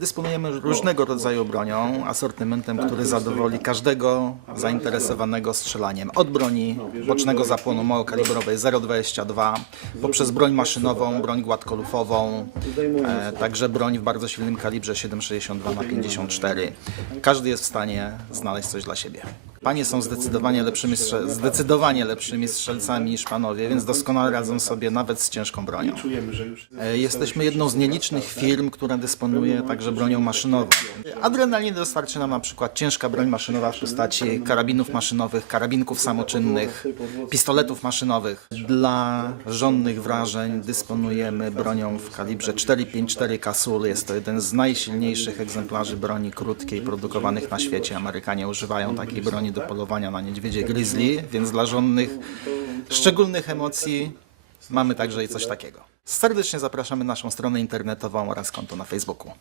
Dysponujemy różnego rodzaju bronią, asortymentem, który zadowoli każdego zainteresowanego strzelaniem. Od broni bocznego zapłonu małokalibrowej 0,22 poprzez broń maszynową, broń gładkolufową, e, także broń w bardzo silnym kalibrze 7,62 na 54. Każdy jest w stanie znaleźć coś dla siebie. Panie są zdecydowanie lepszymi, zdecydowanie lepszymi strzelcami niż panowie, więc doskonale radzą sobie nawet z ciężką bronią. E, Jesteśmy jedną z nielicznych firm, która dysponuje także bronią maszynową. Adrenaliny dostarczy nam na przykład ciężka broń maszynowa w postaci karabinów maszynowych, karabinków samoczynnych, pistoletów maszynowych. Dla żonnych wrażeń dysponujemy bronią w kalibrze 4,54 Kasul. Jest to jeden z najsilniejszych egzemplarzy broni krótkiej produkowanych na świecie. Amerykanie używają takiej broni do polowania na niedźwiedzie grizzly, więc dla żonnych szczególnych emocji mamy także i coś takiego. Serdecznie zapraszamy na naszą stronę internetową oraz konto na Facebooku.